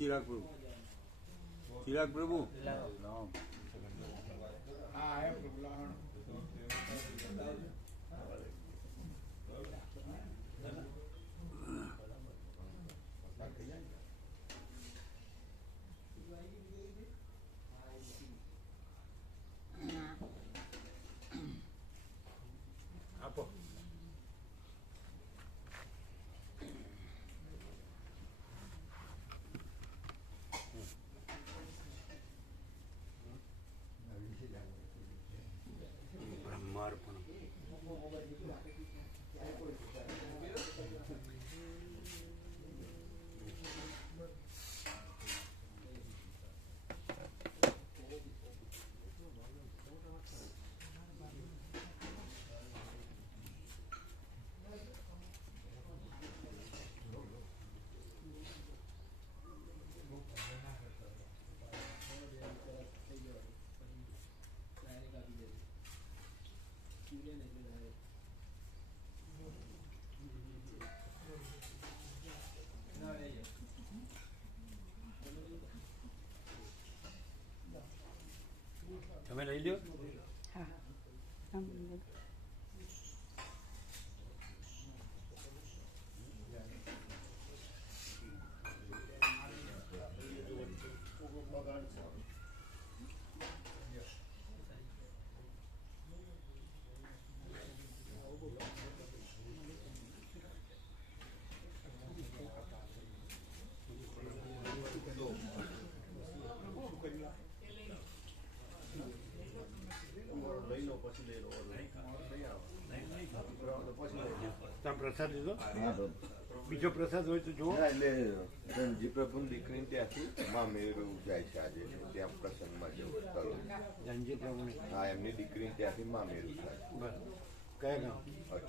ચિરાગ પ્રભુ. ચિરાગ પ્રભુ આપો બ્રહ્માર્પણ તમે પ્રસાદ લીધો? બીજો પ્રસાદ હોય તો જુઓ. ના, એટલે ધનજી પ્રભુ દીકરી ત્યાંથી મા મેરુ જાય છે આજે. ત્યાં પ્રસંગમાં જવું કરો ધનજી પ્રભુ હા એમની દીકરી ત્યાંથી મા મેરુ થાય. બસ કયા ગામ?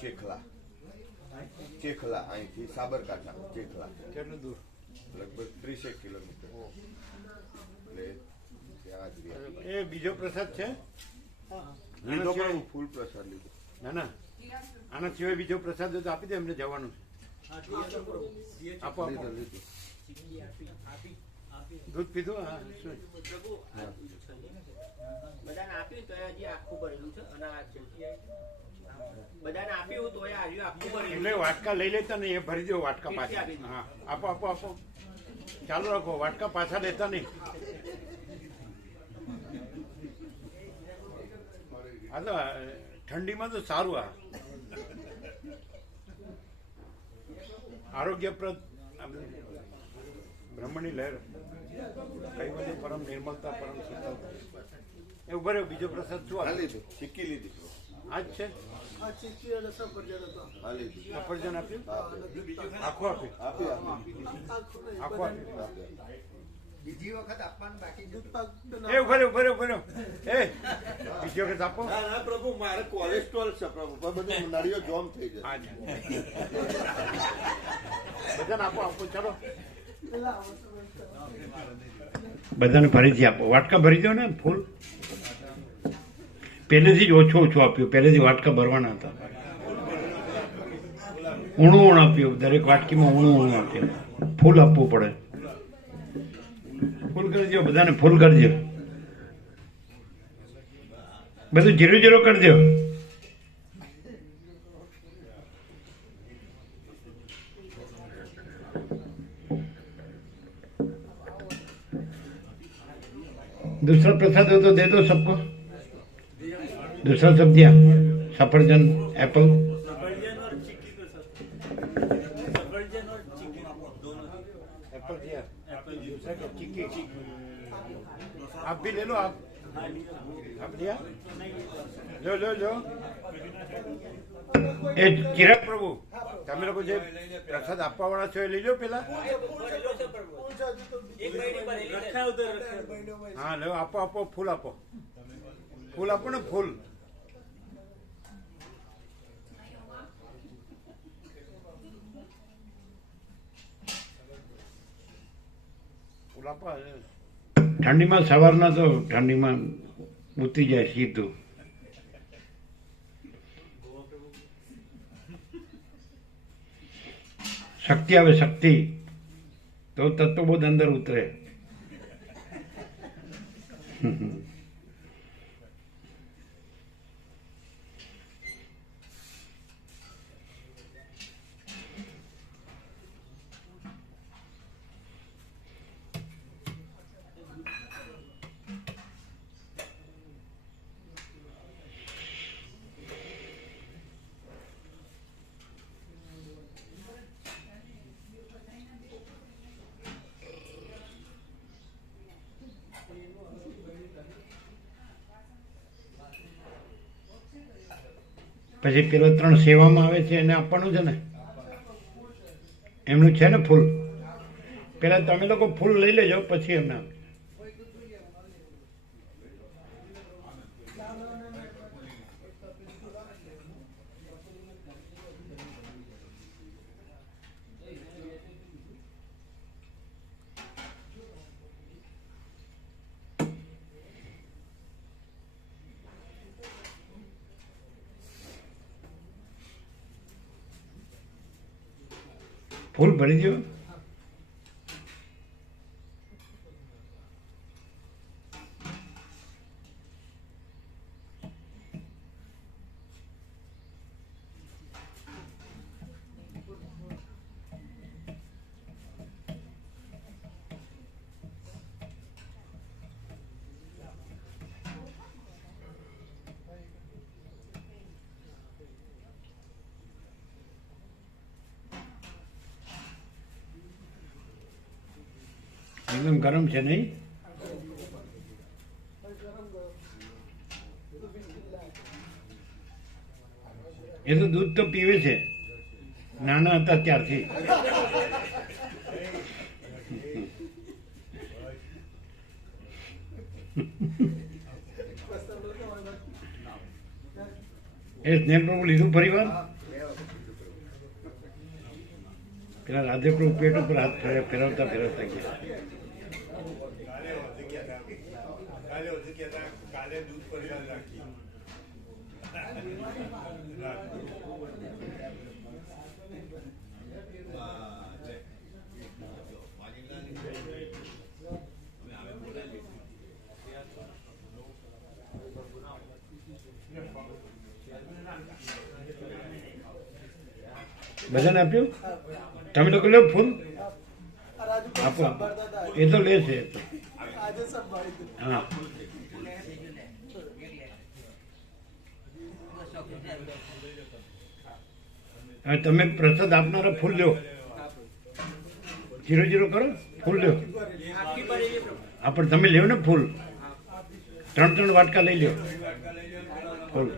ચેખલા. ચેખલા અહીંથી સાબરકાંઠા ચેખલા. કેટલું દૂર? લગભગ ત્રીસેક કિલોમીટર. એટલે ત્યાં જ એ બીજો પ્રસાદ છે? લીધો પણ ફૂલ પ્રસાદ લીધો. ના ના. આના સિવાય બીજો પ્રસાદ તો આપી દે એમને જવાનું છે. આપો. આપો દૂધ પીધું? હા શું? બધાને આપ્યું તો હજી આખું ભરેલું છે અને આ બધાને આપ્યું તો હજી આખું ભરેલું એટલે વાટકા લઈ લેતા નહીં એ ભરી દો વાટકા પાછા. હા આપો આપો આપો. ચાલુ રાખો વાટકા પાછા લેતા નહીં. હા તો ઠંડીમાં તો સારું આ. આરોગ્યપ્રદ બ્રહ્મની લહેર. બધું પરમ નિર્મલતા પરમ શીતળતા એ ઊભા રહ્યો બીજો પ્રસાદ શું આ લીધું. ચીક્કી લીધી. આ જ છે? સફરજન આપ્યું? આખું આપ્યું? આપી આપી આખું આપ્યું. બીજી વખત આપવાનું બાકી એ ઊભા રહ્યો ઊભા રહ્યો એ બીજી વખત આપો. ના ના પ્રભુ મારે કોલેસ્ટ્રોલ છે પ્રભુ. બધું નળીઓ જોમ થઈ જશે. બધાને આપો આપો ચાલો. બધાને ફરીથી આપો. વાટકા ભરી દો ને ફૂલ. પહેલેથી જ ઓછું ઓછું આપ્યું. પહેલેથી વાટકા ભરવાના હતા. ઊણું ઊણ આપ્યું. દરેક વાટકીમાં ઊણું ઊણું આપ્યું ફૂલ આપવું પડે. ફૂલ કરજો બધાને ફૂલ કરજો બધું જીરો જીરો કરજો दूसरा प्रसाद हो तो दे दो सबको दूसरा सब्जियां सफरजन एप्पल एप्पल आप भी ले लो आप आप लिया लो लो लो એ ચિરાગ પ્રભુ તમે લોકો જે પ્રસાદ આપવા વાળા છો એ લઈ લો પેલા એક મહિને ભરેલી છે. હા લો આપો આપો ફૂલ આપો ફૂલ આપો ને ફૂલ ફૂલ આપો ઠંડીમાં સવારના તો ઠંડીમાં ઉતરી જાય સીધું. શક્તિ આવે શક્તિ. તો તત્વ બહુ અંદર ઉતરે. પછી પેલો ત્રણ સેવામાં આવે છે એને આપવાનું છે ને એમનું છે ને ફૂલ પેલા તમે લોકો ફૂલ લઈ લેજો, પછી એમને આપીએ. ફૂલ ભરી દો એકદમ ગરમ છે નહીં એ તો દૂધ તો પીવે છે નાના હતા ત્યારથી એ સ્નેહ પ્રભુ લીધું ફરી વાર પેલા રાધે પ્રભુ પેટ ઉપર હાથ ફેર- ફેરવતા ફેરવતા ગયા કાલે વધુ ગયા હતા કાલે વધુ ગયા હતા કાલે દૂધ પરિવાર રાખી બધાને આપ્યું? તમે લોકો લો ફૂલ આપો. આપો એ તો લે છે. હા. તમે પ્રસાદ આપનારા ફૂલ લ્યો. જીરો જીરો કરો, ફૂલ લ્યો. પણ તમે લ્યો ને ફૂલ. ત્રણ ત્રણ વાટકા લઈ લ્યો. ફૂલ.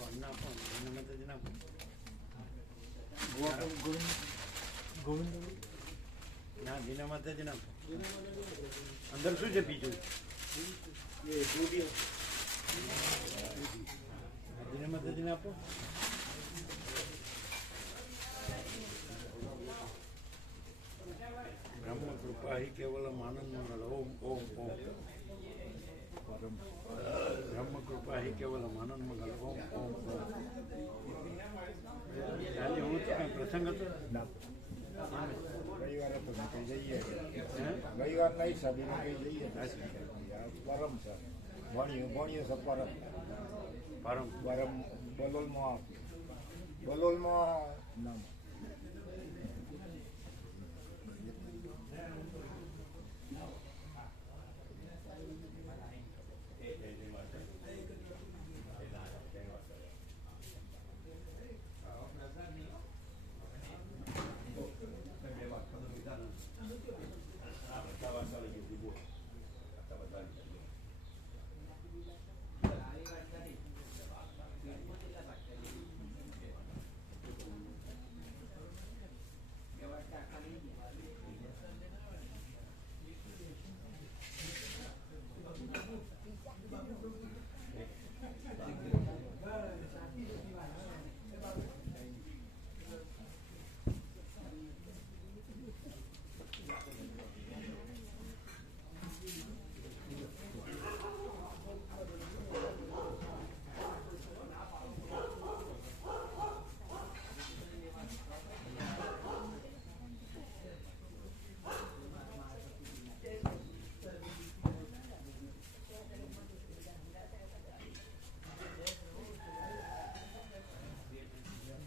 ના એના માટે જ ના આપો ના જીના માટે જ આપો અંદર શું છે બીજું જીના માટે જ ના આપો બ્રહ્મ કૃપા હિ કેવલમ આનંદ મંગલ ઓમ ઓમ ઓમ. બ્રહ્મ કૃપા હિ કેવલમ આનંદ મંગલ ઓમ ઓમ ઓમ. આજે હું તો કાંઈ પ્રસંગ હતો? રવિવારે તો નીકળી જઈએ? રવિવાર નહીં સાબી કઈ જઈએ. પરમ છે. ભણીએ ભણીએ છે પરમ. પરમ. પરમ બલોલમાં. બલોલમાં નામ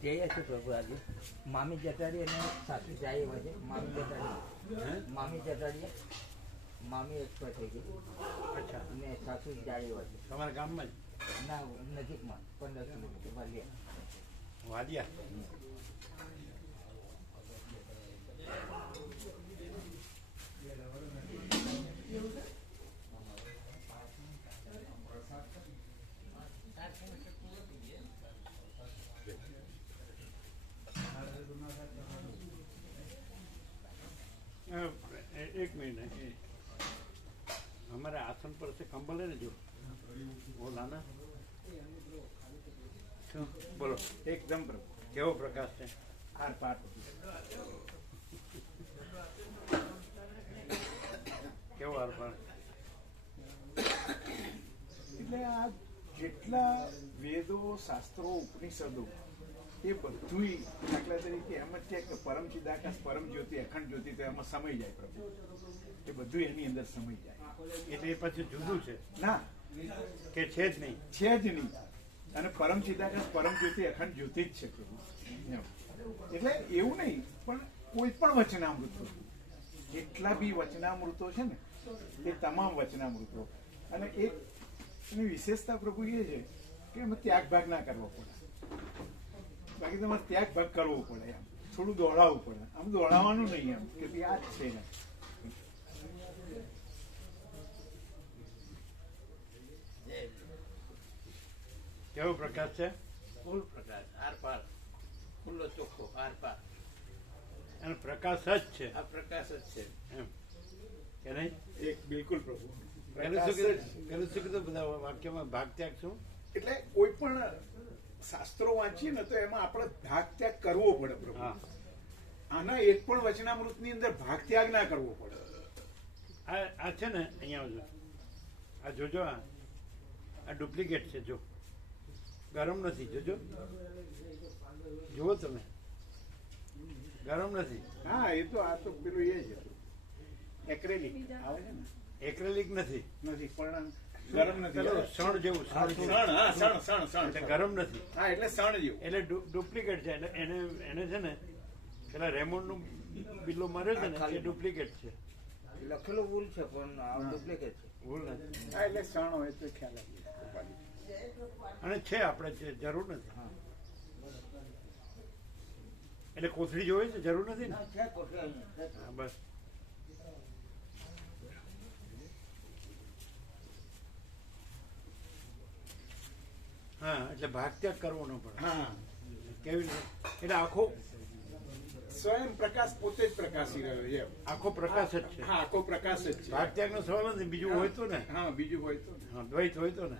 જઈએ છે પ્રભુ આજે મામી જટાડી અને સાસુ જાય એવા છે. મામી જટાડી મામી જતા મામી એક્સપર્ટ થઈ ગઈ. અચ્છા. અને સાસુ જાય એવા છે. તમારા ગામમાં જ? ના નજીકમાં પંદર કિલોમીટર વાલિયા. વાડિયા તમારે આસન પર છે, કંબલ ને જો. બોલાના બોલો. એકદમ કેવો પ્રકાશ છે? આર પાર. કેવો આર પાર? એટલે આ જેટલા વેદો, શાસ્ત્રો, ઉપનિષદો, એ બધું દાખલા તરીકે એમ જ છે કે પરમ ચિદાકાશ, પરમ જ્યોતિ, અખંડ જ્યોતિ તો એમાં સમય જાય પ્રભુ. એ બધું એની અંદર સમય જાય. એટલે એ પછી જુદું છે. ના. કે છે જ નહીં. છે જ નહીં. અને પરમ ચિદાકાશ પરમ જ્યોતિ અખંડ જ્યોતિ જ છે પ્રભુ. એટલે એવું નહીં પણ કોઈ પણ વચનામૃતો જેટલા બી વચનામૃતો છે ને એ તમામ વચનામૃતો. અને એક એની વિશેષતા પ્રભુ એ છે કે એમાં ત્યાગ ભાગ ના કરવો પડે. બાકી તમારે ત્યાગ ભાગ કરવો પડે એમ. થોડું દોડાવવું પડે. આમ દોડાવવાનું નહીં એમ કે આ જ છે કેવો પ્રકાશ છે? ફૂલ પ્રકાશ આર પાર. ખુલ્લો ચોખ્ખો આર પાર. અને પ્રકાશ જ છે. આ પ્રકાશ જ છે. એમ. કે નહીં? એક બિલકુલ પ્રભુ. પેલું શું કીધું? પેલું શું કીધું? બધા વાક્યમાં ભાગ ત્યાગ શું? એટલે કોઈ પણ શાસ્ત્રો વાંચીએ ને તો એમાં આપણે ભાગ ત્યાગ કરવો પડે પ્રભુ. આના એક પણ વચનામૃતની અંદર ભાગ ત્યાગ ના કરવો પડે. આ આ છે ને અહીંયા આ જોજો આ. આ ડુપ્લિકેટ છે જો. ગરમ નથી જોજો. જુઓ તમે. ગરમ નથી. હા એ તો આ તો પેલું એ જ હતું. એક્રેલિક આવે છે ને? એક્રેલિક નથી. નથી પણ ગરમ નથી શણ જેવું સણ જેવું. સણ સણ સણ એટલે ગરમ નથી. હા એટલે સણ જેવું. એટલે ડુપ્લિકેટ છે. એટલે એને એને છે ને પેલા રેમોન્ડનું બિલ્લો માર્યો છે ને એ ડુપ્લિકેટ છે. લખેલું ભૂલ છે પણ આ ડુપ્લિકેટ છે. ભૂલ નથી. હા એટલે સણ હોય તો ખ્યાલ આવી અને છે આપણે જરૂર નથી. એટલે કોથળી જોવે છે જરૂર નથી ને? ના બસ. હા એટલે ભાગ ત્યાગ કરવો ન પડે હા. કેવી રીતે? એટલે આખો સ્વયં પ્રકાશ પોતે જ પ્રકાશી રહ્યો છે. આખો પ્રકાશ જ છે. હા આખો પ્રકાશ જ છે. ભાગ ત્યાગનો સવાલ નથી બીજું હોય તો ને? હા બીજું હોય તો ને. હા દ્વૈત હોય તો ને.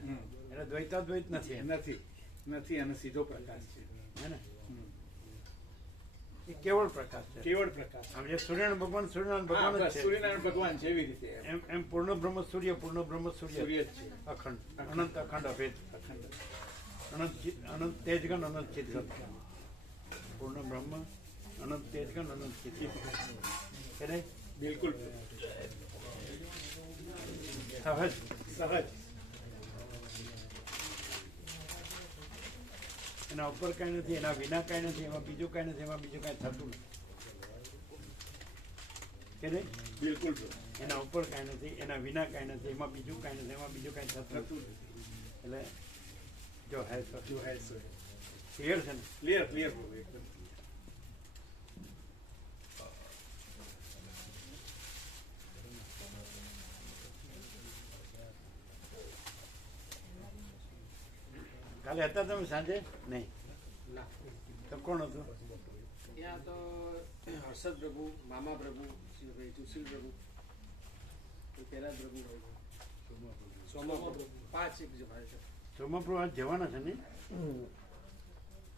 એટલે દ્વૈતાદ્વૈત નથી. નથી નથી અને સીધો પ્રકાશ છે હે ને એ કેવળ પ્રકાશ છે કેવળ પ્રકાશ આમ જે સૂર્યનારાયણ ભગવાન સૂર્યનારાયણ ભગવાન છે સૂર્યનારાયણ ભગવાન છે એવી રીતે એમ. એમ પૂર્ણ બ્રહ્મ સૂર્ય પૂર્ણ બ્રહ્મ સૂર્ય સૂર્ય છે અખંડ અનંત અખંડ અભેદ અખંડ અનંત અનંત તેજગન અનંત ચિતગન પૂર્ણ બ્રહ્મ અનંત તેજગન અનંત ચિત એટલે બિલકુલ સહજ સહજ એના ઉપર કાંઈ નથી એના વિના કાંઈ નથી એમાં બીજું કાંઈ નથી એમાં બીજું કાંઈ થતું નથી. બિલકુલ એના ઉપર કાંઈ નથી એના વિના કાંઈ નથી એમાં બીજું કાંઈ નથી એમાં બીજું કાંઈ થતું નથી. એટલે જો હે તો જો હે ક્લિયર છે ને? ક્લિયર ક્લિયર કાલે હતા તમે સાંજે? નહીં. તો કોણ હતું? ત્યાં તો હર્ષદ પ્રભુ મામા પ્રભુ સુશીલ પ્રભુ પેલા પ્રભુ સોમા પ્રભુ. પાંચ એક જવાય છે. સોમાપ્રભુ આજ જવાના છે ને?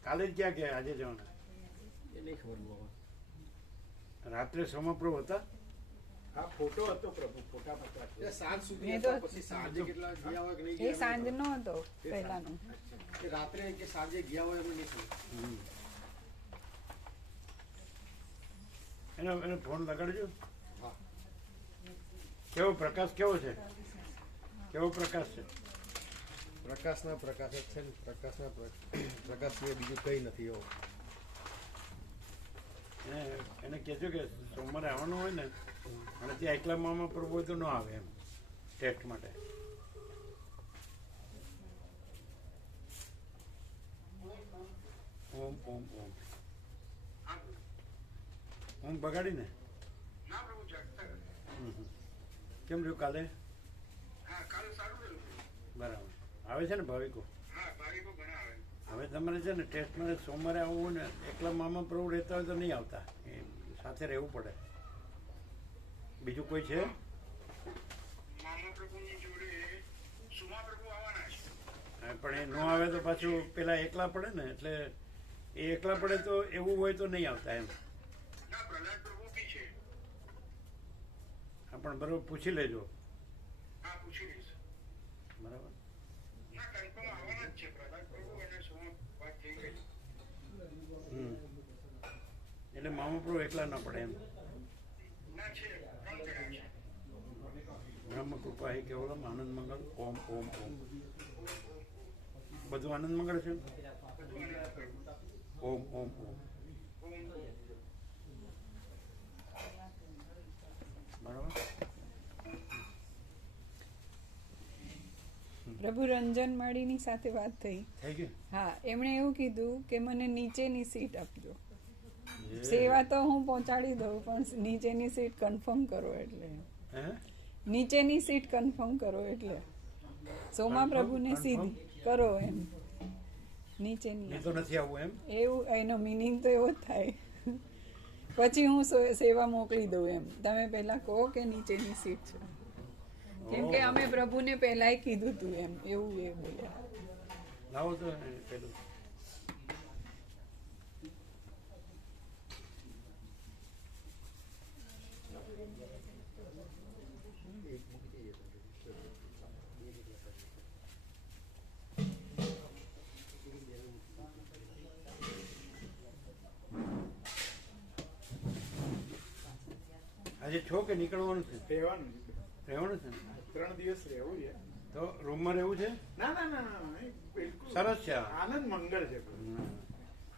કાલે ક્યાં ગયા? આજે જવાના? એ નહીં ખબર બહુ. રાત્રે સોમાપ્રભુ હતા? હા ફોટો હતો પ્રભુ ફોટા સાંજ સુધી એ હતા, તો- પછી સાંજે કેટલા ગયા હોય કે નહીં એ ગયા હોય. હતો પહેલાનો. રાત્રે કે સાંજે ગયા હોય એમને નહીં એનો એનો ફોન લગાડજો. હા. કેવો પ્રકાશ કેવો છે? કેવો પ્રકાશ છે? પ્રકાશના પ્રકાશ જ છે ને પ્રકાશના પ્રકાશ સિવાય બીજું કંઈ નથી એવો. એને એને કહેજો કે સોમવારે આવવાનું હોય ને અને ત્યાં એકલા મામા પ્રભુ તો ન આવે એમ ટેસ્ટ માટે. ઓમ ઓમ ઓમ. ઓમ બગાડીને? હમ હમ. કેમ રહ્યું કાલે? બરાબર. આવે છે ને ભાવિકો? હવે તમારે છે ને ટેસ્ટમાં સોમવારે આવવું હોય ને એકલા મામા પ્રભુ રહેતા હોય તો નહીં આવતા. એ સાથે રહેવું પડે. બીજું કોઈ છે? પણ એ ન આવે તો પાછું પેલા એકલા પડે ને, એટલે એ એકલા પડે તો એવું હોય તો નહીં આવતા એમ. હા, પણ બરોબર, પૂછી લેજો. બરાબર? એટલે મામા પ્રભુ એકલા ન પડે એમ. બ્રહ્મ કૃપા હે કેવલમ આનંદ મંગળ ઓમ ઓમ ઓમ. બધું આનંદ મંગળ છે? ઓમ ઓમ ઓમ. બરાબર? પ્રભુ રંજન માળીની સાથે વાત થઈ. હા એમણે એવું કીધું કે મને નીચેની સીટ આપજો. સેવા તો હું પહોંચાડી દઉં પણ નીચેની સીટ કન્ફર્મ કરો એટલે. નીચેની સીટ કન્ફર્મ કરો એટલે. સોમા? પ્રભુને? સીધી કરો એમ. નીચેની. તો નથી આવું એમ. એવું એનો મિનિંગ તો એવો જ થાય. પછી હું સેવા મોકલી દઉં એમ. તમે પહેલા કહો કે નીચેની સીટ છે. કેમ કે અમે પ્રભુને પહેલાય કીધું તું એમ. એવું એ બોલ્યા. લાવો તો પેલું આજે છો કે નીકળવાનું છે? રહેવાનું છે. રહેવાનું છે ત્રણ દિવસ રહેવું છે. તો રૂમમાં રહેવું છે? ના ના ના બિલકુલ. સરસ છે આનંદ મંગળ છે.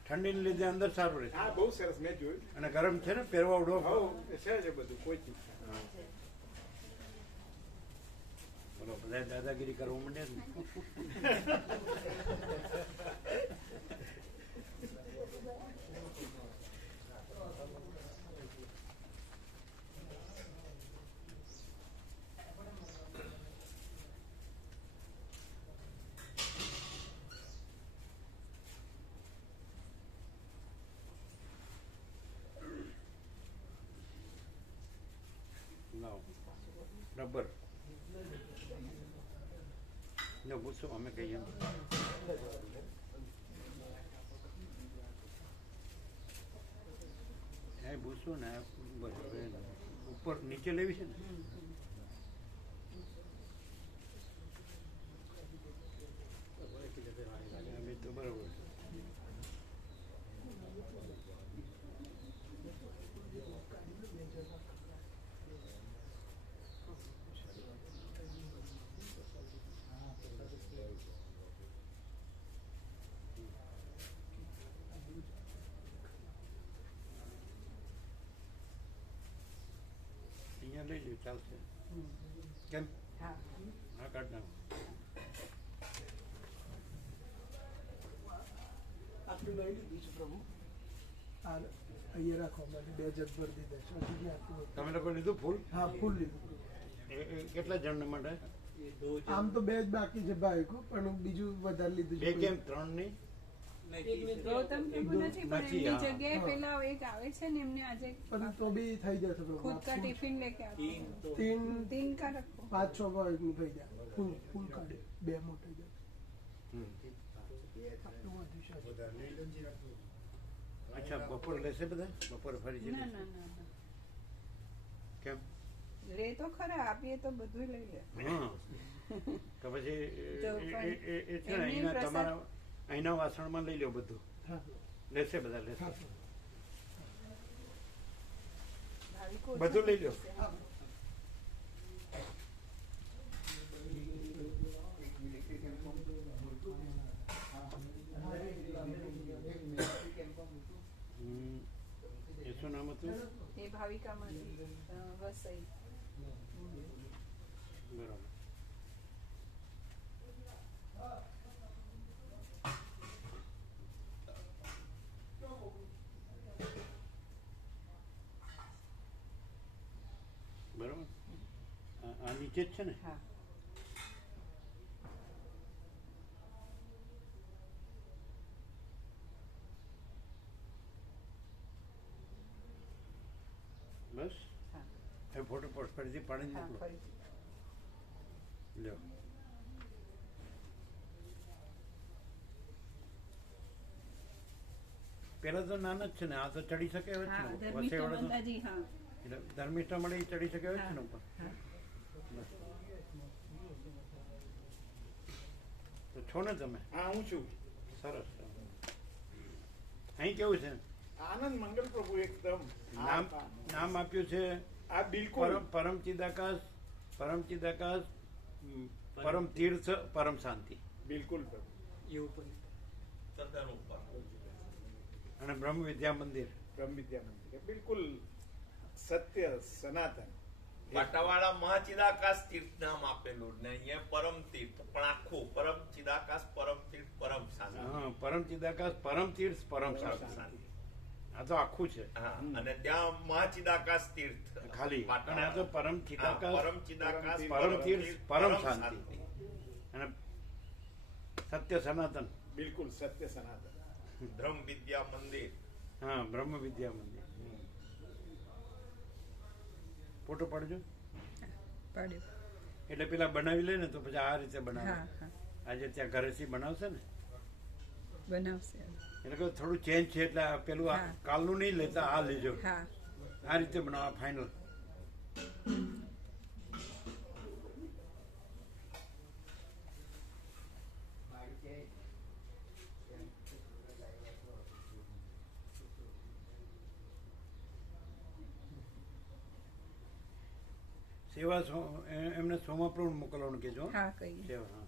ઠંડીને લીધે અંદર સારું રહે હા બહુ સરસ મેં જોયું. અને ગરમ છે ને પહેરવા ઉડો છે છે બધું કોઈ ચીજ બોલો બધા દાદાગીરી કરવા માંડે ને લાવો રબર ને પૂછો અમે કહીએ. એ પૂછો ને ઉપર નીચે લેવી છે ને તો બરોબર છે. અહીંયા લઈ લ્યો ચાલશે. કેમ? હા હા કાઢ નાખો. આટલું લઈ લીધું છે પ્રભુ. આ અહીંયા રાખો માટે બે જગ ભરી દીધા છે. હજુ આટલું તમે લોકો લીધું ફૂલ? હા ફૂલ લીધું. કેટલા જણ માટે? આમ તો બે જ બાકી છે ભાઈકો પણ બીજું વધારે લીધું બે કેમ? ત્રણની ગૌતમ પ્રભુ નથી તો બે મોટે અચ્છા બપોર લેશે બધા? બપોર ફરી જશે? કેમ? લે તો ખરા આપીએ તો બધું લઈ લે. તો પછી એ છે ને તમારા અહીંના વાસણમાં લઈ લો બધું. લેશે બધા લેશે. બધું લઈ લો હમ. એ શું દ્વારિકામાંથી અ, વસઈ બરાબર બરાબર જ છે ને? હા. બસ? એ ફોટો પોસ્ટ ફરીથી પાડી હા મોકલો. લ્યો. પેલા તો નાના જ છે ને આ તો ચડી શકે એવા છે ને વસેવાળા તો એટલે ધર્મિષ્ઠા મળે ચડી શકે એવા છે ને ઉપર. તો છો ને તમે. હા હું છું. સરસ. અહીં કેવું છે? આનંદ મંગલ પ્રભુ એકદમ. નામ નામ આપ્યું છે? આ બિલકુલ. પરમ પરમ ચિદાકાશ પરમ ચિદાકાશ પરમ તીર્થ પરમ શાંતિ. બિલકુલ પ્રભુ. એવું પણ. અને બ્રહ્મ વિદ્યા મંદિર. બ્રહ્મ વિદ્યા મંદિર. બિલકુલ સત્ય સનાતન. પાટાવાળા મહાચિદાકાશ તીર્થ નામ આપેલું ને અહીંયા પરમ તીર્થ પણ આખું પરમ ચિદાકાશ પરમ તીર્થ પરમ શાંતિ પરમ ચિદાકાશ પરમ તીર્થ પરમ શાંતિ. આ તો આખું છે. અને ત્યાં મહાચિદાકાશ તીર્થ. ખાલી. અને આ તો પરમ ચિદાકાશ પરમ ચિદાકાશ પરમ તીર્થ પરમ શાંતિ. અને સત્ય સનાતન. બિલકુલ સત્ય સનાતન. બ્રહ્મ વિદ્યા મંદિર. હા બ્રહ્મ વિદ્યા મંદિર. ફોટો પાડજો. પાડ્યું. એટલે પેલા બનાવી લે ને તો પછી આ રીતે બનાવે. આજે ત્યાં ઘરેથી બનાવશે ને? બનાવશે એટલે કહું થોડું ચેન્જ છે એટલે આ પેલું આ કાલનું નહીં લેતા આ લેજો. આ રીતે બનાવવા ફાઇનલ સેવા એમને સોમાપ્રભુ મોકલવાનું કહેજો હો. હા કહીએ સેવા હા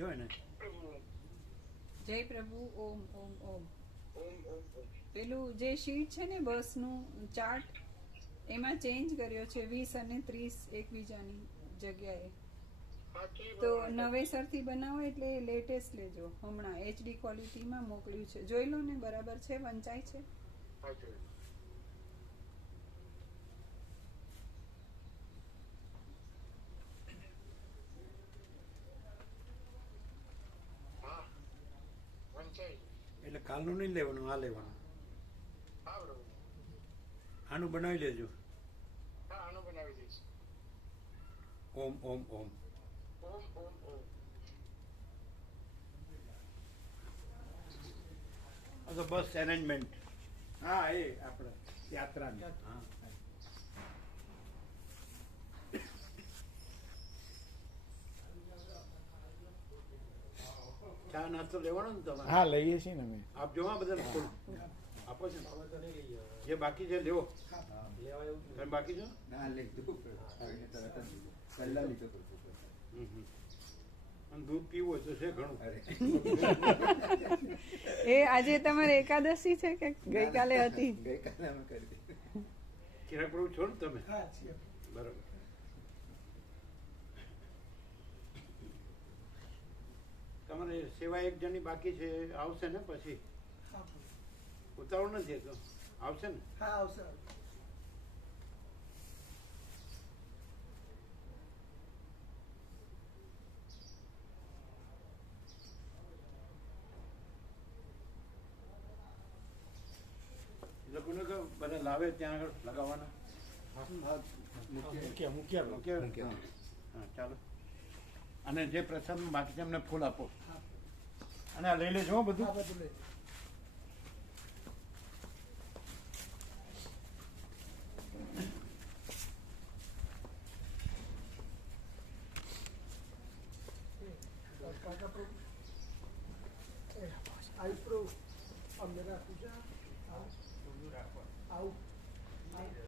કહેવાય ને જય પ્રભુ ઓમ ઓમ ઓમ પેલું જે શીટ છે ને બસનું ચાર્ટ એમાં ચેન્જ કર્યો છે વીસ અને ત્રીસ એકબીજાની જગ્યાએ. તો નવેસરથી બનાવો એટલે લેટેસ્ટ લેજો. હમણાં એચડી ક્વોલિટીમાં મોકલ્યું છે. જોઈ લો ને બરાબર છે? વંચાય છે? એટલે નહીં લેવાનું આ લેવાનું. આનું બનાવી લેજો. ઓમ ઓમ ઓમ. તો બસ એરેન્જમેન્ટ હા એ આપણે યાત્રાની. હા. ચા નાસ્તો લેવાનો ને તમારે. હા લઈએ છીએ ને અમે. આપ જોવા બધા આપો છો. જે બાકી છે લેવો. બાકી છો? ના લીધું સલ્લા લીધો હમ હમ. દૂધ પીવું તો છે ઘણું. એ આજે તમારે એકાદશી છે કે ગઈકાલે હતી? ગઈકાલે અમે કરી દીધી. ચિરાગ પ્રભુ છો ને તમે? બરાબર. તમારે સેવા એક જણની બાકી છે આવશે ને પછી? ઉતાવળ નથી એટલો તો આવશે ને? હા આવશે. એ લોકોને બધા લાવે ત્યાં આગળ લગાવવાના? મૂક્યા મૂક્યા મૂક્યા? હા ચાલો. અને જે પ્રસાદ બાકી છે, એમને ફૂલ આપો. અને આ લઈ લેજો બધું. બધું લઈ